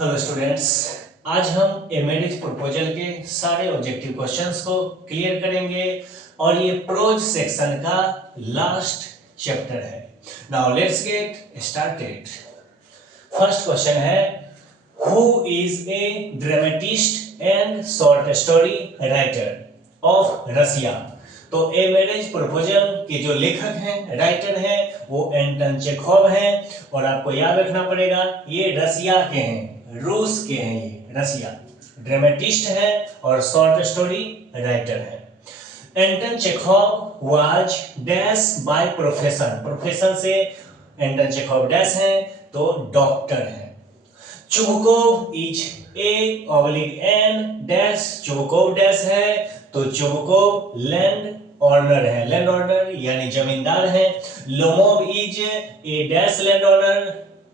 Hello students, आज हम ए marriage proposal के सारे ऑब्जेक्टिव क्वेश्चंस को क्लियर करेंगे और ये प्रोज सेक्शन का लास्ट चैप्टर है। Now let's get started. First question है, who is a dramatist and short story writer of Russia. तो ए मैरिज प्रपोजल के जो लेखक हैं, राइटर हैं, वो एंटन चेखोव हैं। और आपको याद रखना पड़ेगा ये रसिया के हैं, रूस के हैं, ये रसिया ड्रामेटिस्ट है और शॉर्ट स्टोरी राइटर है। Anton Chekhov was dash by profession, profession से एंटन चेखोव डैश हैं तो डॉक्टर हैं। Chubukov is A/N dash, Chubukov dash है तो चुबकोव लैंड ऑनर है, लैंड ऑनर यानी जमींदार है। Lomov is a dash land owner,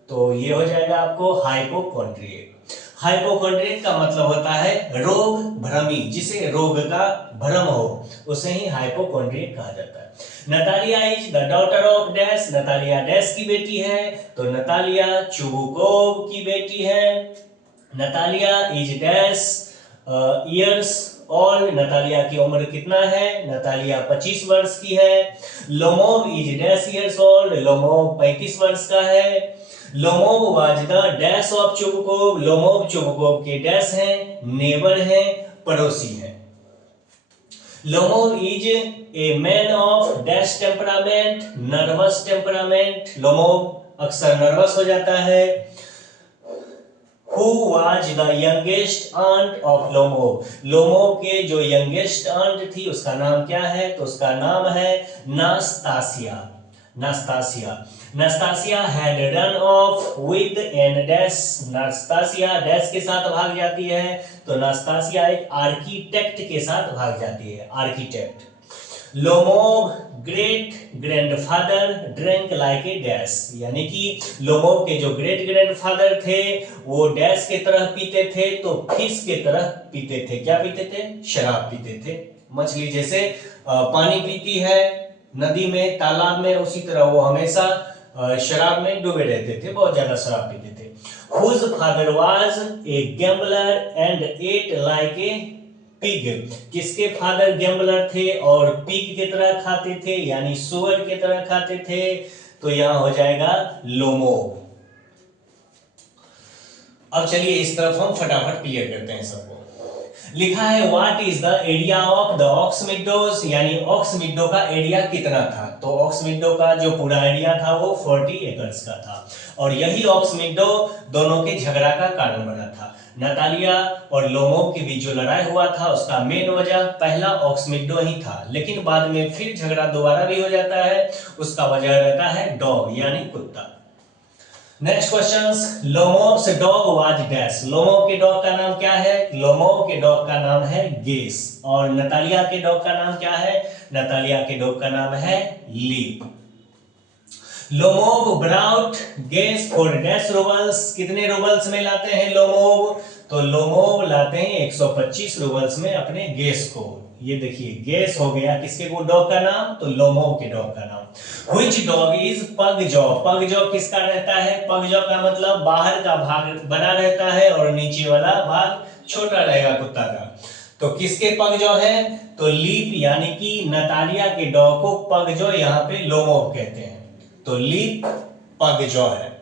तो ये हो जाएगा आपको हाइपोकॉन्ड्रिएक। हाइपोकॉन्ड्रिएक का मतलब होता है रोग भ्रमी, जिसे रोग का भ्रम हो उसे ही हाइपोकॉन्ड्रिएक कहा जाता है। Natalia is the daughter of dash, Natalia dash की बेटी है तो नतालिया चुबकोव की बेटी है। Natalia is dash years old, Natalia की उम्र कितना है, नतालिया 25 वर्ष की है। Lomov is dash years old, Lomov 35 वर्ष का है। Lomov was the dash of Chubukov, Lomov Chubukov के डैश हैं, नेबर हैं, पड़ोसी हैं। Lomov is a man of dash temperament, nervous temperament, Lomov अक्सर नर्वस हो जाता है। Who was the youngest aunt of Lomov? Lomov के जो यंगेस्ट आंट थी उसका नाम क्या है, तो उसका नाम है Nastasia. Nastasia, Nastasia had run off with an dash, Nastasia dash के साथ भाग जाती है तो नास्तासिया एक आर्किटेक्ट के साथ भाग जाती है, architect. Lomov great grandfather drink like a dash, यानी कि लोमोव के जो ग्रेट ग्रैंडफादर थे वो डैश के तरह पीते थे, तो फिश के तरह पीते थे। क्या पीते थे? शराब पीते थे। मछली जैसे पानी पीती है नदी में, तालाब में, उसी तरह वो हमेशा शराब में डूबे रहते थे, बहुत ज्यादा शराब पीते थे। Whose father was a gambler and ate like a pig, किसके फादर गैम्बलर थे और पिग की तरह खाते थे, यानी सुअर की तरह खाते थे, तो यहां हो जाएगा लोमोव। अब चलिए इस तरफ हम फटाफट क्लियर करते हैं सबको। लिखा है what is the area of the Oxmeadows, यानी ऑक्समिडो का एरिया कितना था, तो ऑक्समिडो का जो पूरा एरिया था वो 40 एकर्स का था और यही ऑक्समिडो दोनों के झगड़ा का कारण बना था। नतालिया और लोमोव के बीच जो लड़ाई हुआ था उसका मेन वजह पहला ऑक्समिडो ही था, लेकिन बाद में फिर झगड़ा दोबारा भी हो जाता है, उसका वजह रहता है डॉग यानी कुत्ता। Next questions, Lomov's dog was dash, Lomov के डॉग का नाम क्या है, लोमोव के डॉग का नाम है गेस। और नतालिया के डॉग का नाम क्या है, नतालिया के डॉग का नाम है Leap. Lomov brought Guess for dash roubles, कितने रूबल्स में लाते हैं लोमोव, तो लोमोव लाते हैं 125 रूबल्स में अपने गेस को। ये देखिए गेस हो गया किसके को डॉग का नाम, तो लोमोव के डॉग का नाम। Which dog is पगजॉ, पगजॉ किसका रहता है, पगजॉ का मतलब बाहर का भाग बड़ा रहता है और नीचे वाला भाग छोटा रहेगा कुत्ता का, तो किसके पगजॉ है, तो लीप यानी कि नतालिया के डॉग को पगजॉ यहाँ पे लोमोव कहते हैं, तो लीप पगजॉ है।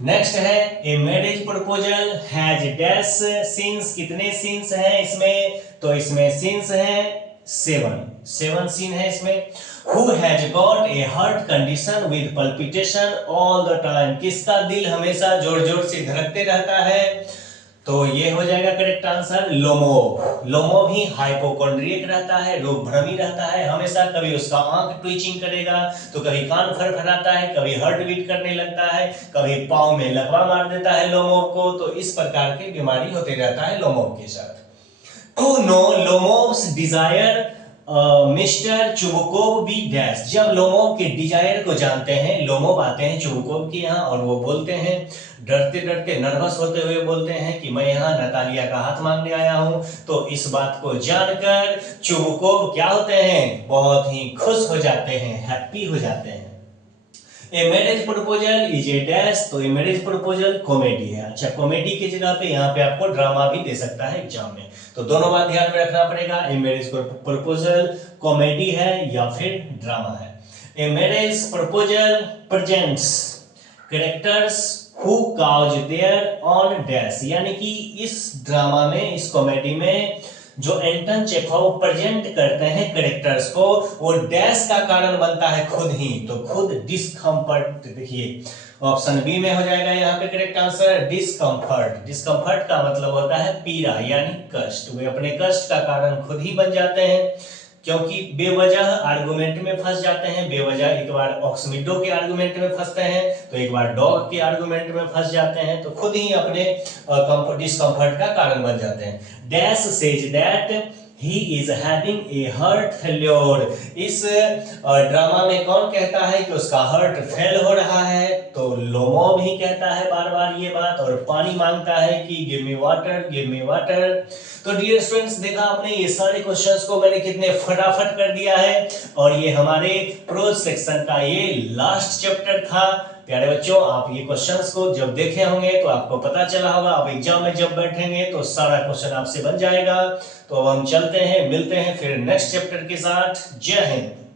नेक्स्ट है a marriage proposal has dash scenes, कितने सीन्स हैं इसमें, तो इसमें सीन्स हैं 7 सीन है इसमें। Who has got a heart condition with palpitation all the time, किसका दिल हमेशा जोर जोर से धड़कते रहता है, तो ये हो जाएगा करेक्ट आंसर लोमोव। लोमोव ही हाइपोकॉन्ड्रिएक रहता है, रोग भ्रमी रहता है, हमेशा कभी उसका आंख ट्विचिंग करेगा तो कभी कान फड़फड़ाता है, कभी हार्ट बीट करने लगता है, कभी पाँव में लकवा मार देता है लोमोव को, तो इस प्रकार की बीमारी होते रहता है लोमोव के साथ। To know Lomov's desire mister Chubukov be dash, जब लोमोव के डिजायर को जानते हैं, लोमोव आते हैं चुबकोव के यहाँ और वो बोलते हैं डरते डरते नर्वस होते हुए बोलते हैं कि मैं यहाँ नतालिया का हाथ मांगने आया हूँ, तो इस बात को जानकर चुबकोव क्या होते हैं, बहुत ही खुश हो जाते हैं, हैप्पी हो जाते हैं। ए marriage proposal is a dash, तो ए मैरिज प्रपोजल कॉमेडी है। अच्छा, कॉमेडी की जगह पे यहाँ पे आपको ड्रामा भी दे सकता है एग्जाम में, तो दोनों बात ध्यान में रखना पड़ेगा। ए मैरिज प्रपोजल कॉमेडी है या फिर ड्रामा है। A marriage proposal presents characters who cause their own dash, यानी कि इस ड्रामा में, इस कॉमेडी में जो एंटन चेखव प्रेजेंट करते हैं कैरेक्टर्स को, वो डैश का कारण बनता है खुद ही, तो खुद डिस्कम्फर्ट। देखिए ऑप्शन बी में हो जाएगा यहाँ पे करेक्ट आंसर डिस्कम्फर्ट। डिस्कम्फर्ट का मतलब होता है पीड़ा यानी कष्ट, वे अपने कष्ट का कारण खुद ही बन जाते हैं, क्योंकि बेवजह आर्गुमेंट में फंस जाते हैं। बेवजह एक बार ऑक्समिडो के आर्गुमेंट में फंसते हैं, तो एक बार डॉग के आर्गुमेंट में फंस जाते हैं, तो खुद ही अपने डिस्कम्फर्ट का कारण बन जाते हैं। Dash says that he is having a heart failure. इस ड्रामा में कौन कहता है कि उसका हार्ट फेल हो रहा है, तो लोमोव ही कहता है बार बार ये बात, और पानी मांगता है कि give me water, give me water. तो डियर स्टूडेंट्स, देखा आपने ये सारे क्वेश्चंस को मैंने कितने फटाफट कर दिया है, और ये हमारे प्रोज सेक्शन का ये लास्ट चैप्टर था। प्यारे बच्चों, आप ये क्वेश्चंस को जब देखे होंगे तो आपको पता चला होगा, आप एग्जाम में जब बैठेंगे तो सारा क्वेश्चन आपसे बन जाएगा। तो अब हम चलते हैं, मिलते हैं फिर नेक्स्ट चैप्टर के साथ। जय हिंद।